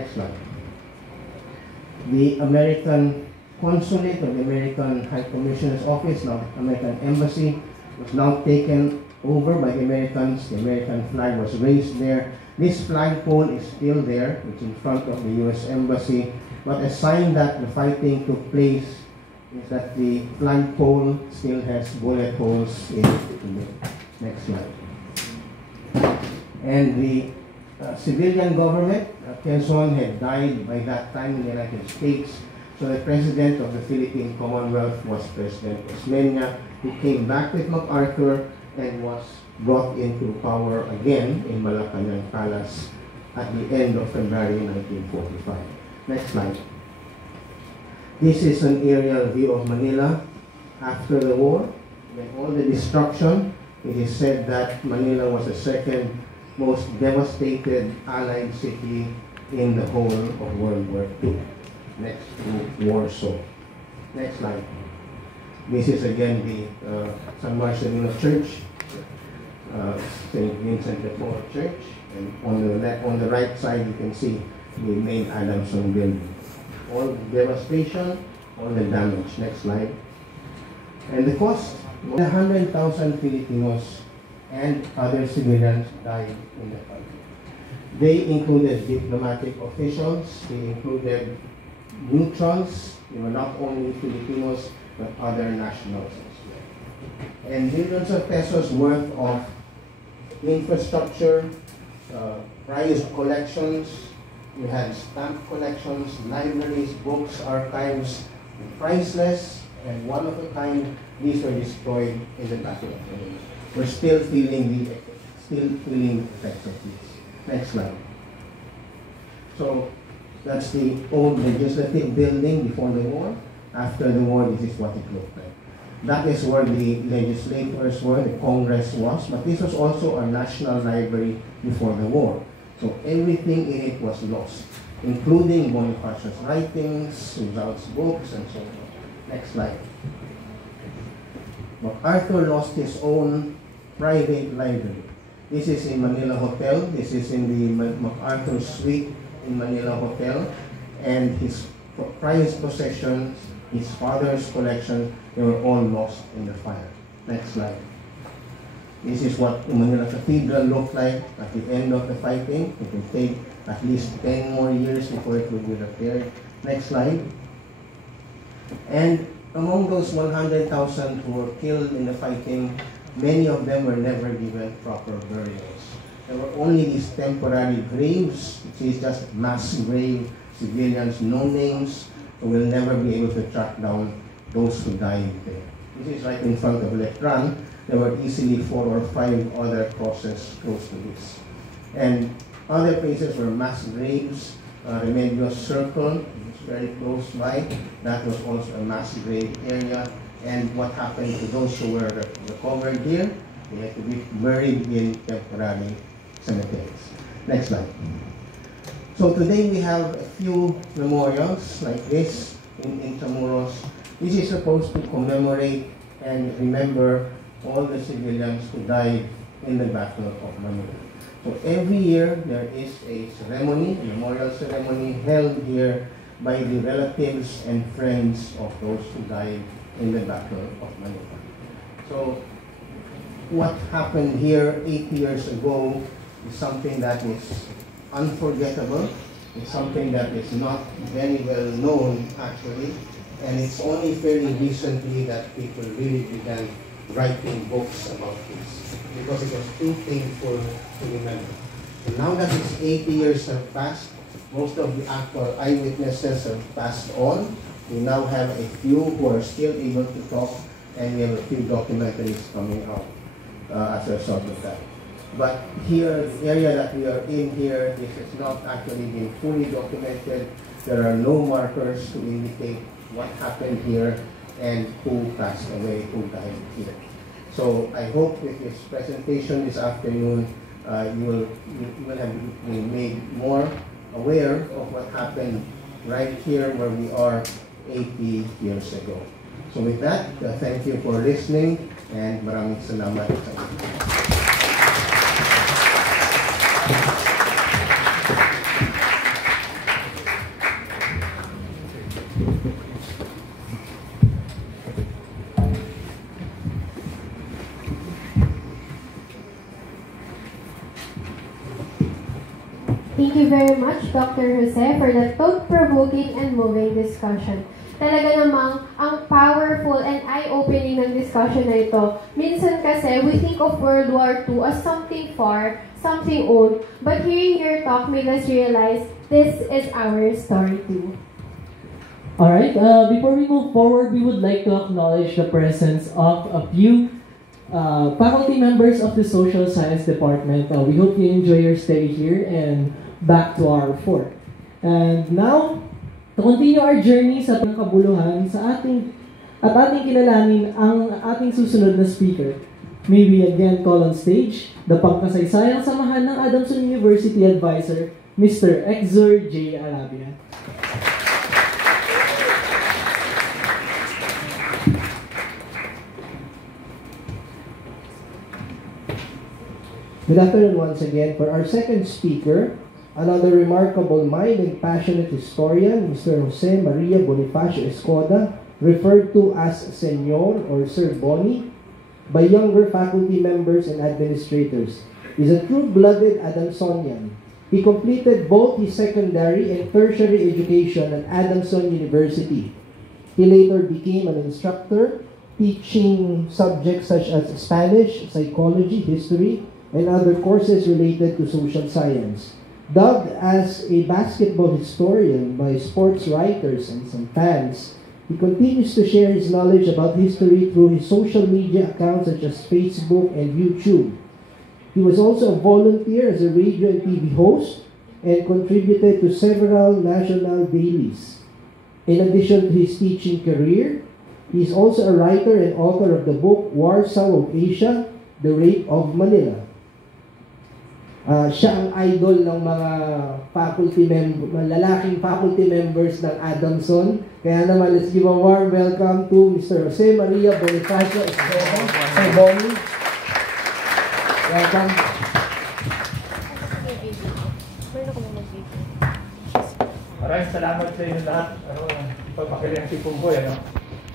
Next slide. The American consulate or the American High Commissioner's office, now the American Embassy, was now taken over by the Americans. The American flag was raised there. This flagpole is still there. It's in front of the U.S. Embassy. But a sign that the fighting took place is that the flagpole still has bullet holes in it. Next slide. And the civilian government, Quezon had died by that time in the United States. So the president of the Philippine Commonwealth was President Osmeña, who came back with MacArthur and was brought into power again in Malacanang Palace at the end of February 1945. Next slide. This is an aerial view of Manila after the war. With all the destruction, it is said that Manila was the second most devastated Allied city in the whole of World War II, next to Warsaw. Next slide. This is again the San Marcelino Church, St. Vincent de Paul Church, and on the right side you can see the main Adamson building. All the devastation, all the damage. Next slide. And the cost, 100,000 Filipinos and other civilians died in the fight. They included diplomatic officials, they included neutrals, they were not only Filipinos, but other nationals as well. And billions of pesos worth of infrastructure, prize collections, we had stamp collections, libraries, books, archives, priceless and one of a kind. These were destroyed in the Battle of Manila. We're still feeling the effects of this. Next slide. So that's the old legislative building before the war. After the war, this is what it looked like. That is where the legislators were, the Congress was, but this was also a national library before the war. So everything in it was lost, including Bonifacio's writings, Rizal's books, and so on. Next slide. MacArthur lost his own private library. This is in Manila Hotel. This is in the MacArthur Suite in Manila Hotel. And his prized possessions, his father's collection, they were all lost in the fire. Next slide. This is what the Manila Cathedral looked like at the end of the fighting. It will take at least 10 more years before it will be repaired. Next slide. And among those 100,000 who were killed in the fighting, many of them were never given proper burials. There were only these temporary graves, which is just mass grave, civilians, no names, who will never be able to track down those who died there. This is right in front of Letran. There were easily 4 or 5 other crosses close to this. And other places were mass graves, Remedios Circle, very close by. That was also a mass grave area. And what happened to those who were recovered here? They had to be buried in temporary cemeteries. Next slide. So today we have a few memorials like this in Intramuros. This is supposed to commemorate and remember all the civilians who died in the Battle of Manila. So every year there is a ceremony, a memorial ceremony held here by the relatives and friends of those who died in the Battle of Manila. So what happened here 8 years ago is something that is unforgettable. It's something that is not very well known actually, and it's only fairly recently that people really began writing books about this because it was too painful to remember. And now that it's 80 years have passed, most of the actual eyewitnesses have passed on. We now have a few who are still able to talk, and we have a few documentaries coming out as a result of that. But here, the area that we are in here, this has not actually been fully documented. There are no markers to indicate what happened here and who passed away, who died here. So I hope with this presentation this afternoon, you will have been made more aware of what happened right here where we are 80 years ago. So with that, thank you for listening and maraming salamat sa inyo. Thank you very much, Dr. Jose, for that thought-provoking and moving discussion. Talaga namang ang powerful and eye-opening ng discussion na ito. Minsan kasi, we think of World War II as something far, something old, but hearing your talk made us realize this is our story too. Alright, before we move forward, we would like to acknowledge the presence of a few faculty members of the Social Science Department. We hope you enjoy your stay here and back to our fort. And now, to continue our journey sa kabuluhan sa ating kilalanin ang ating susunod na speaker. May we again call on stage the pagkasaysayang samahan ng Adamson University Advisor, Mr. Exor J. Arabia. Good afternoon once again. For our second speaker, another remarkable mind and passionate historian, Mr. Jose Maria Bonifacio Escoda, referred to as Senor or Sir Boni by younger faculty members and administrators, is a true-blooded Adamsonian. He completed both his secondary and tertiary education at Adamson University. He later became an instructor, teaching subjects such as Spanish, psychology, history, and other courses related to social science. Dubbed as a basketball historian by sports writers and some fans, he continues to share his knowledge about history through his social media accounts such as Facebook and YouTube. He was also a volunteer as a radio and TV host and contributed to several national dailies. In addition to his teaching career, he is also a writer and author of the book Warsaw of Asia, The Rape of Manila. Siya ang idol ng mga lalaking faculty members ng Adamson. Kaya naman, let's give a warm welcome to Mr. Jose Maria Bonifacio Escoda. Sir Boni. Welcome. Maraming salamat sa inyo lahat. Pagpakili ang sipong ko,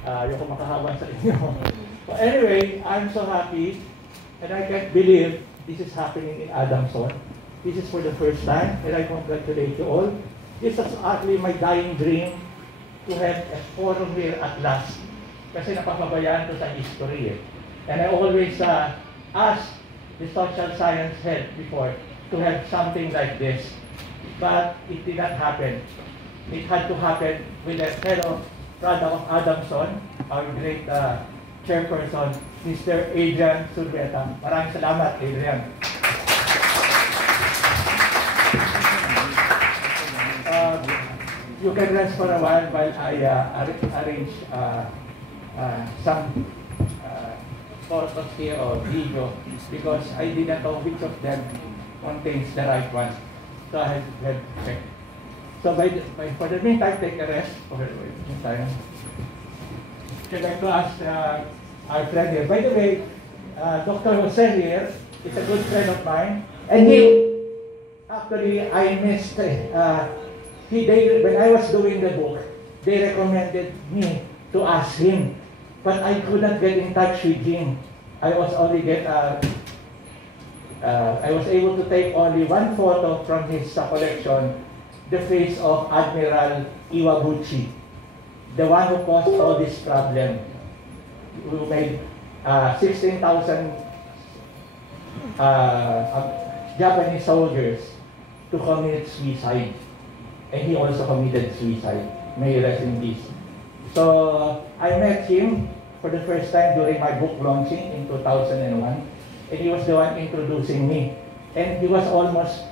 ayoko makahawan sa inyo. But anyway, I'm so happy and I can't believe this is happening in Adamson. This is for the first time, and I congratulate you all. This is actually my dying dream to have a forum here at last. Kasi napapabayaan ko sa history. And I always asked the social science head before to have something like this. But it did not happen. It had to happen with a fellow product of Adamson, our great chairperson, Mr. Adrian Surbeta. Maraming salamat, Adrian. You can rest for a while I arrange some photos here or video because I did not know which of them contains the right one. So I had to check. So for the meantime, take a rest for the meantime. I'd like to ask our friend here. By the way, Dr. Jose here is a good friend of mine, and I missed. When I was doing the book, they recommended me to ask him, but I could not get in touch with him. I was able to take only one photo from his collection, the face of Admiral Iwabuchi, the one who caused all this problem, who made 16,000 Japanese soldiers to commit suicide. And he also committed suicide. May he rest in peace. So I met him for the first time during my book launching in 2001. And he was the one introducing me. And he was almost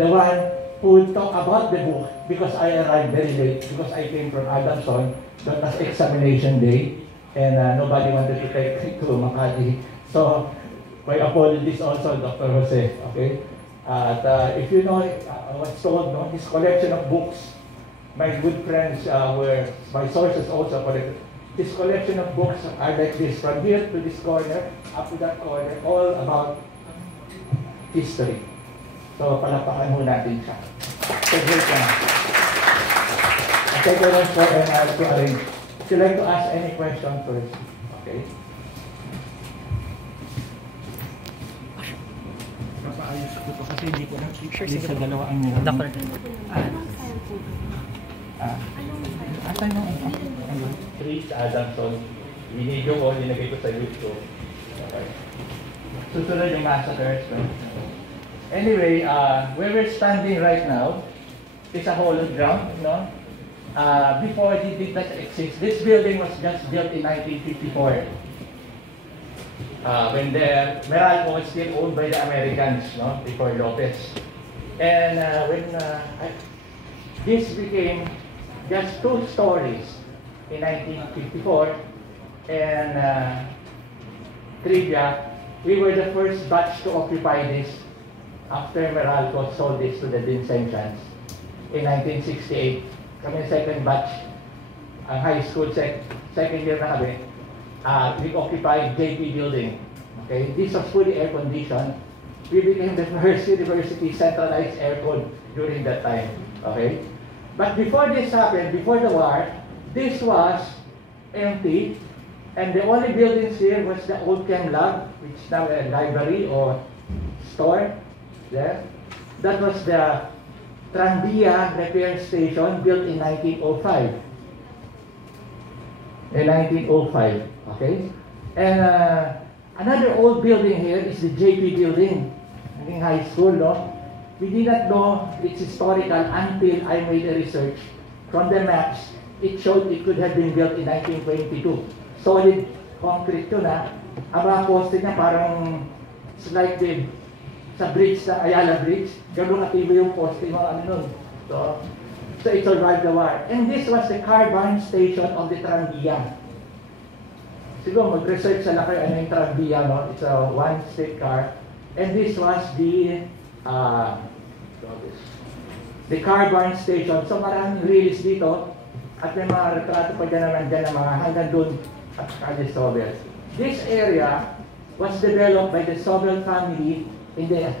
the one who would talk about the book because I arrived very late because I came from Adamson. That was examination day. And nobody wanted to take me to Makati. So my apologies also, Dr. Jose. Okay? If you know, I was told his collection of books, my good friends my sources also collected. His collection of books are like this, from here to this corner, up to that corner, all about history. So palapakan mo natin siya. So great one. take a rest for and I'll to arrange. If you'd like to ask any question first, okay? Papaayos ko to kasi hindi ko lang sa dalawa ang Doctor. Asa yung Chris Adamson. Binigyo ko, linagay ko sa YouTube. Okay. Susunod yung massacres. Anyway, where we're standing right now is a hollow ground, no? Before it did not exist, this building was just built in 1954. When the Meralco was still owned by the Americans, no? Before Lopez. And this became just 2 stories in 1954. And trivia, we were the first batch to occupy this after Meralco sold this to the Vincentians in 1968. Kami second batch, high school second year na kami, we occupied JP building. Okay, this was fully air conditioned. We became the first university centralized aircon during that time. Okay, but before this happened, before the war, this was empty, and the only buildings here was the old chem lab, which is now a library or store. There, that was the Tranvia repair station built in 1905. In 1905, okay? And another old building here is the JP building, in high school, no? We did not know its historical until I made a research. From the maps, it showed it could have been built in 1922. Solid concrete yun, ha? Ang mga poste niya parang slightly sa bridge, sa Ayala Bridge, gano'n katibo yung poste, mga ano nun. So it survived the war. And this was the car barn station of the Tranvia. Siguro mag-research na kayo ano yung Tranvia, no? It's a one-state car. And this was the car barn station. So maraming release dito. At may mga retrato pa dyan na nandyan na mga hanggang doon at Kali Sobel. This area was developed by the Sobel family in the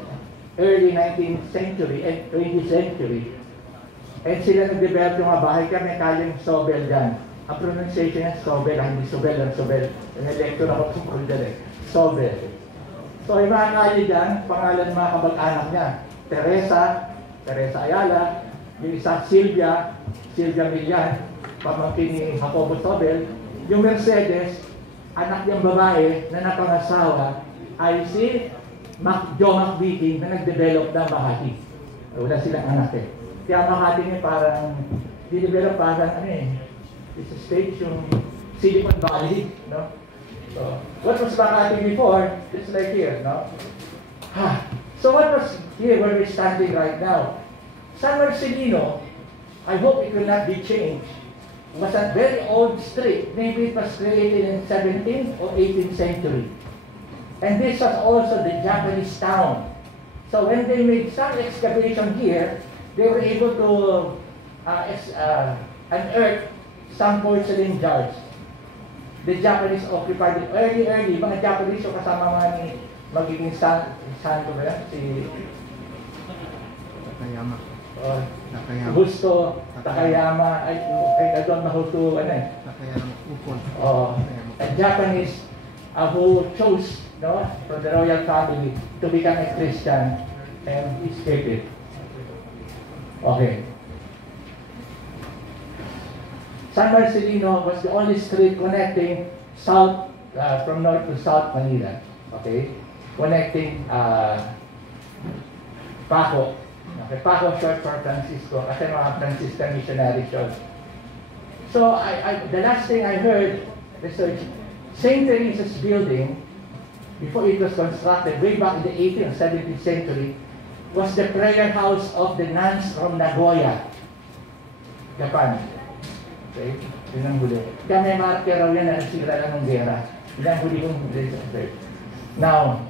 early 19th century and 20th century. And sila nag-develop yung mga bahay kami kaling Sobel dyan. Ang pronunciation niya Sobel, hindi Sobel ang Sobel. Nag-lecture ako tungkol dyan eh. Sobel. So yung mga kali dyan, pangalan ng mga kabag-anak niya. Teresa Ayala, yung isa Silvia Millan, pamangkin ni Jacobo Sobel. Yung Mercedes, anak niyang babae na napangasawa ay si Joe McVitie na nag-develop ng Makati. Wala silang anak eh. Kaya Makati niya parang di-develop parang ano eh. It's a stage yung Silicon Valley, no? So, what was Makati before? It's like here, no? So what was here where we're standing right now? San Marcelino, I hope it will not be changed, was a very old street. Maybe it was created in 17th or 18th century. And this was also the Japanese town. So when they made some excavation here, they were able to unearth some porcelain jars. The Japanese occupied it early. Mga Japanese yung kasama mga ni magiging santo ba yan? Si Takayama. Gusto, Takayama. I don't know how to, Takayama, Ukon. A Japanese who chose, no, from the royal family to become a Christian and escape it. Okay. San Marcelino was the only street connecting south, from north to south Manila. Okay? Connecting Paco. Okay, Paco short for Francisco, kasi mga Franciscan missionary church. So the last thing I heard, research, St. Teresa's building, before it was constructed, way back in the 18th or 17th century, was the prayer house of the nuns from Nagoya, Japan. Okay? Yun ang huli. Kaya may marker raw yan na nasira lang ng gera. Yun ang huli kong research. Now,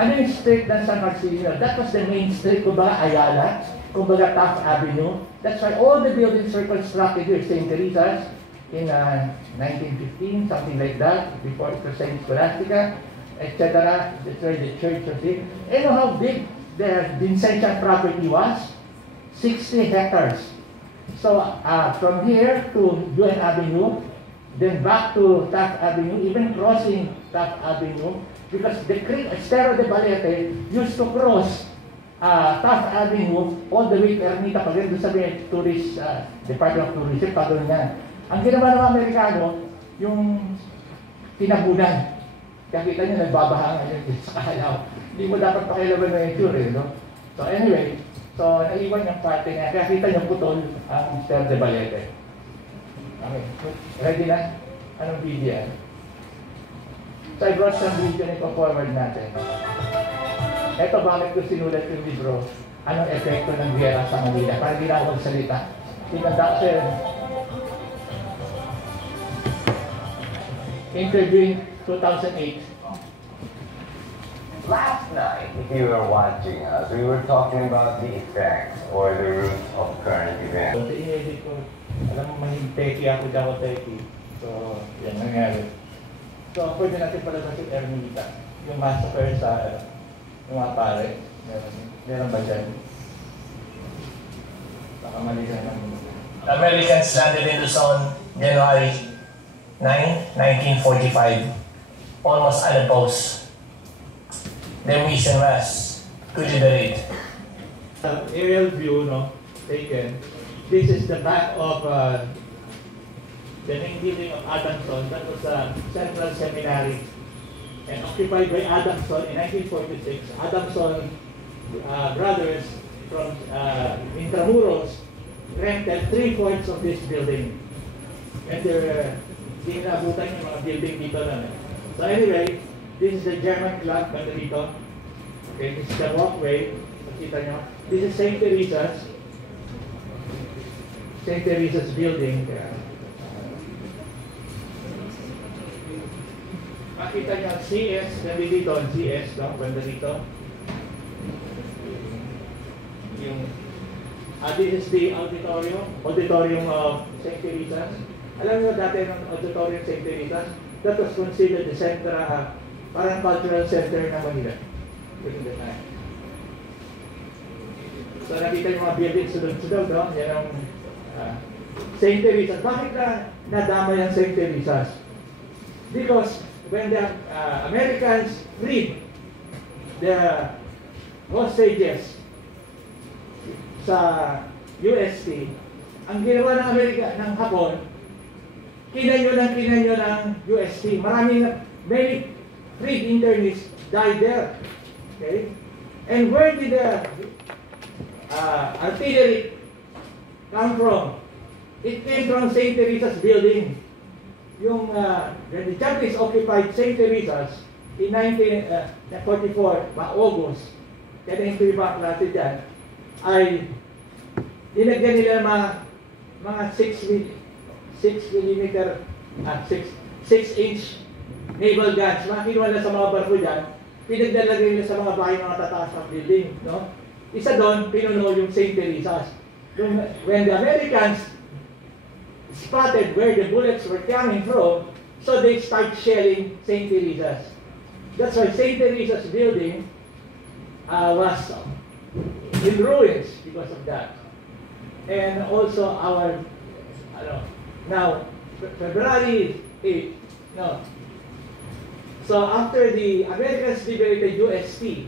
ano yung street ng San Marcelino? That was the main street, kumbaga Ayala, kumbaga Taft Avenue. That's why all the buildings were constructed here. St. Teresa's in 1915, something like that, before it was St. Scholastica, etc. That's where the church was in. You know how big the Vincentian property was? 60 hectares. So from here to UN Avenue, then back to Taft Avenue, even crossing Taft Avenue, because the creek Estero de Balete used to cross Taft Avenue all the way to Ermita, pag rin doon sa tourist, Department of Tourism, pa doon yan. Ang ginawa ng Amerikano, yung tinabunan. Kaya kita nyo, nagbabaha ngayon sa Kalaw. Hindi mo dapat pakilaban na yung tour, no? So anyway, so naiwan yung parte niya. Kaya kita nyo putol ang Estero de Balete. Okay, ready na? Anong video yan? So I brought some video na ipo-forward natin. Ito bakit ko sinulat yung libro, anong epekto ng giyera sa Manila. Para hindi na ako magsalita. Introduction. Interviewing 2008. Last night, if you were watching us, we were talking about the effects or the roots of current events. So, i-edit ko. Alam mo, mahinteki ako daw teki. So, yan nangyari. So, pwede natin palabas yung Ermita. Yung massacre sa yung mga pare. Meron ba dyan? Baka mali na naman. Americans landed in Luzon January 9, 1945, almost unopposed. Their mission was to liberate. Aerial view, no, taken. This is the back of the main building of Adamson. That was a Central Seminary and occupied by Adamson in 1946. Adamson brothers from Intramuros rented 3/4 of this building. And they're ginabutan yung mga building dito na. So anyway, this is the German club banda dito. Okay, this is the walkway. Nakita nyo. This is St. Teresa's. St. Teresa's building. Makita nyo ang CS, banda dito, ang CS, no? Banda dito. Yung, this is the auditorium of St. Teresa's. Alam nyo dati ng auditorium St. Teresa's, that was considered the center, parang cultural center ng Manila during the time. So nakita yung mga buildings sunod-sunod, no? Yan ang St. Teresa's. Bakit nadama yung St. Teresa's? Because when the Americans freed the hostages sa UST, ang ginawa ng ng Hapon, kinanyo ng UST. Many freed internists died there. Okay? And where did the artillery come from? It came from St. Teresa's building. Yung when the Japanese occupied St. Teresa's in 1944, August, kaya na yung iba klase dyan, ay dinagyan nila mga 6-inch naval guns. Mga kinuha na sa mga barko dyan, pinagdala nila sa mga bahay, mga tataas ng building. No? Isa doon, pinuno yung St. Teresa's. When the Americans spotted where the bullets were coming from, so they start shelling St. Teresa's. That's why St. Teresa's building was in ruins because of that. And also our, now, February 8, no. So after the Americans liberated UST,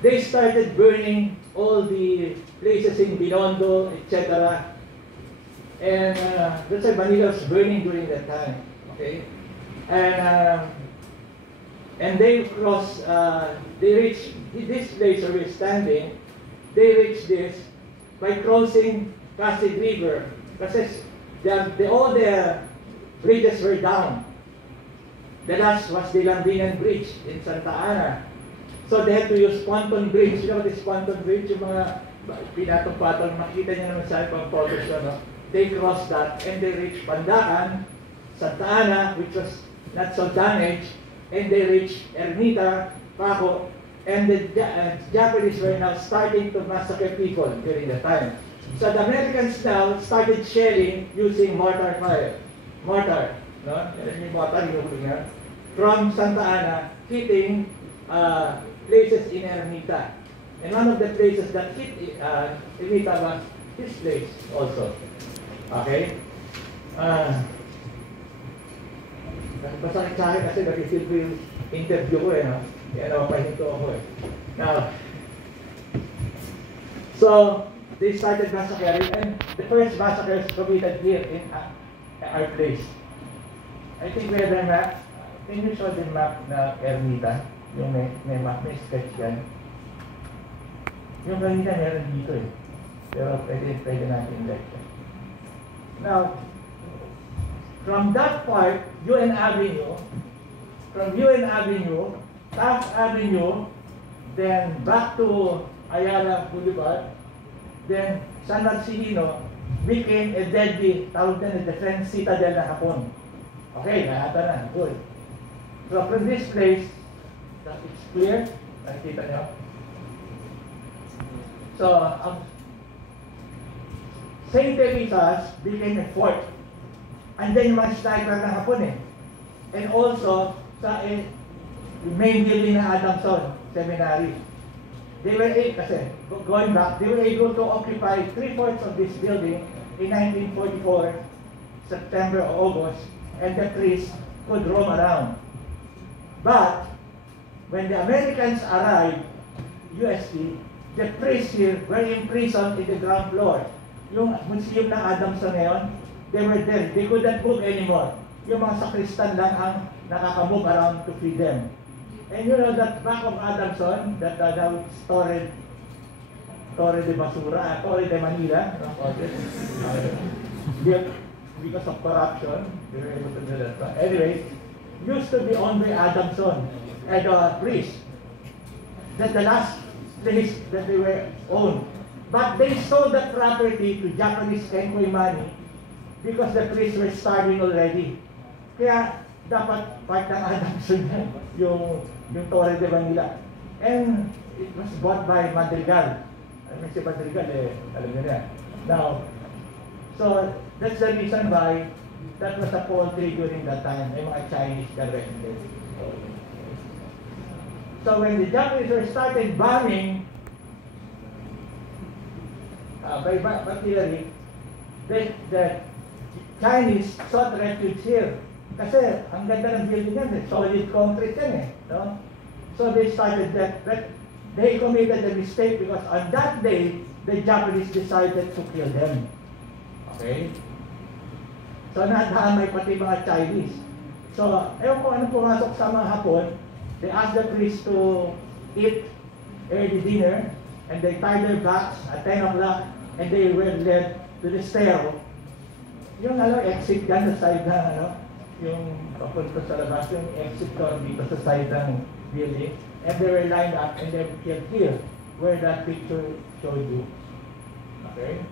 they started burning all the places in Binondo, etc. And that's why Manila was burning during that time. Okay, and they crossed. They reached this place where we're standing. They reached this by crossing Pasig River, because all the bridges were down. The last was the Lambingan Bridge in Santa Ana. So they had to use pontoon bridge. You know what is pontoon bridge? Yung mga pinatong-patong, makikita niyo naman sa ibang photos. No? They crossed that and they reached Pandacan, Santa Ana, which was not so damaged, and they reached Ermita, Paco, and the Japanese were now starting to massacre people during that time. So the Americans now started shelling using mortar fire. Mortar, no? Yung mortar, yung from Santa Ana, hitting places in Ermita. And one of the places that hit Ermita was this place also. Okay? Masakit sa akin kasi nag-feel ko yung interview ko no? Kaya napapahinto ako Now, so, they started massacring, and the first massacres committed here in our place. I think we have a map. Can you show the map na Ermita? Yung may map, may sketch yan. Yung kanina meron dito Pero pwede natin lecture. Now, from that part, UN Avenue, Taft Avenue, then back to Ayala Boulevard, then San Marcelino became a deadly defense citadel na Hapon. Okay, nahata na. Good. So from this place, it's clear. Nakikita niyo? So, St. Teresa's became a fort. And then yung mga sniper ng Hapon And also, sa main building ng Adamson Seminary. They were going back, they were able to occupy 3/4 of this building in 1944, September or August, and the priests could roam around. But, when the Americans arrived, UST, the priests here were imprisoned in the ground floor. Yung museum ng Adamson ngayon, they were there. They couldn't move anymore. Yung mga sakristan lang ang nakaka-move around to feed them. And you know that back of Adamson, that Torre de Basura, Torre de Manila, because of corruption, they were able to do that. But anyway, used to be owned by Adamson and priest. That's the last place that they were owned. But they sold that property to Japanese envoy money because the priests were starving already. Kaya dapat part ng Adamson yung Torre de Manila. And it was bought by Madrigal. I mean, si Madrigal alam niyo na. Now, so that's the reason why that was a poultry during that time. May mga Chinese directed. So when the Japanese started bombing by artillery, the Chinese sought refuge here. Kasi ang ganda ng building yan, solid concrete yan no? So they started that, but they committed a mistake because on that day, the Japanese decided to kill them. Okay? So nadamay pati mga Chinese. So, ewan ko anong pumasok sa mga Hapon, they asked the priests to eat early dinner, and they tied their backs at 10 o'clock, and they were led to the stair. Yung exit dyan sa side na yung papunta sa labas, yung exit door dito sa side ng building, and they were lined up and they were killed here, where that picture showed you. Okay?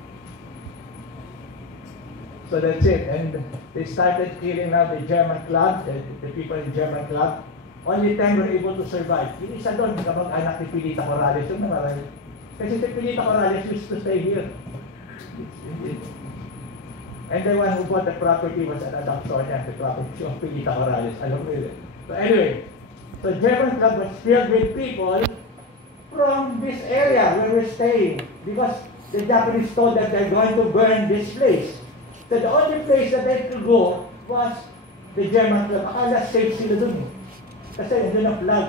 So that's it. And they started killing now the German club, the people in German club. Only 10 were able to survive. Yung isa doon, kamag-anak ni Pilita Corrales, yung namarami. Kasi si Pilita Corrales used to stay here. And the one who bought the property was an Adamsonian, the property of Pilita Corrales. Alam mo yun. So anyway, so German club was filled with people from this area where we're staying. Because the Japanese told that they're going to burn this place. So the only place that they could go was the German club. Akala safe sila dun. Kasi doon ang flag.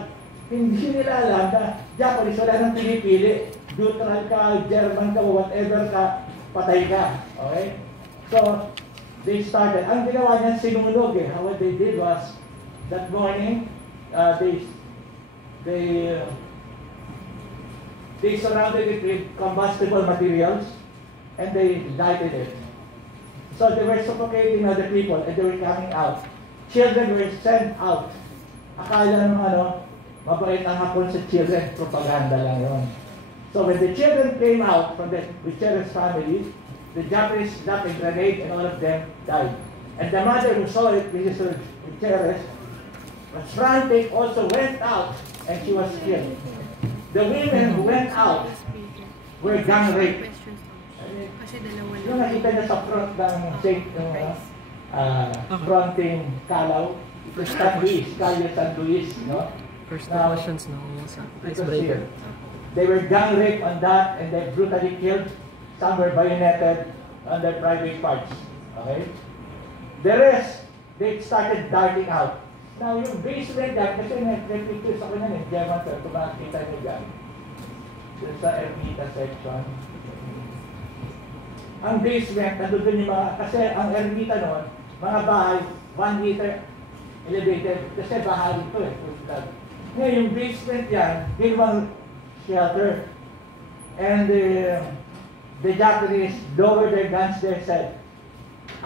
Hindi nila alam na Japanese wala nang pinipili. Neutral ka, German ka, whatever ka, patay ka. Okay? So, they started. Ang ginawa niyan, sinunog What they did was, that morning, they surrounded it with combustible materials, and they lighted it. So they were suffocating other people, and they were coming out. Children were sent out. Akala ng mabait ang Hapon sa children, propaganda lang yun. So when the children came out from the Gutierrez family, the Japanese got a grenade and all of them died. And the mother who saw it, Mrs. Gutierrez, was frantic, also went out, and she was killed. The women who went out were gang raped. Yung nakita niya sa front ng fronting Calaw, San Luis, Calle San Luis, First questions no, sa icebreaker. They were gang raped on that, and they brutally killed. some were bayoneted on their private parts. Okay? The rest, they started darting out. Now, yung basement dyan, kasi may pictures ako yan German sir, kung makikita nyo dyan. Dun sa Ermita section. Ang basement, nandun dun yung mga, kasi ang Ermita noon, mga bahay, 1 meter elevated, kasi bahay ito Ngayon, yung basement yan, ginawang shelter. And the Japanese lowered their guns there, said,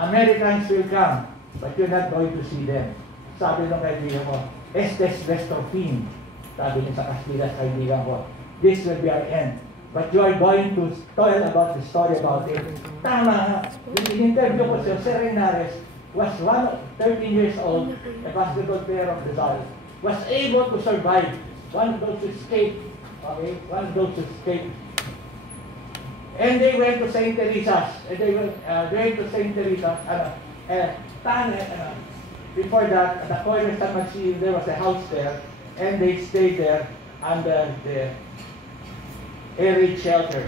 Americans will come, but you're not going to see them. Sabi ng kaibigan ko, Estes Vestrofin. Sabi niya sa Castilla sa kaibigan ko, this will be our end. But you are going to tell about the story about it. Tama. Yung interview ko siya, Sir Renares was 13 years old, a basketball player of the Dodgers, was able to survive. One of those to escape. Okay? One of those to escape. And they went to St. Teresa's. And they went to St. Teresa's. Before that, at the corner of San Maximo, there was a house there, and they stayed there under the air raid shelter.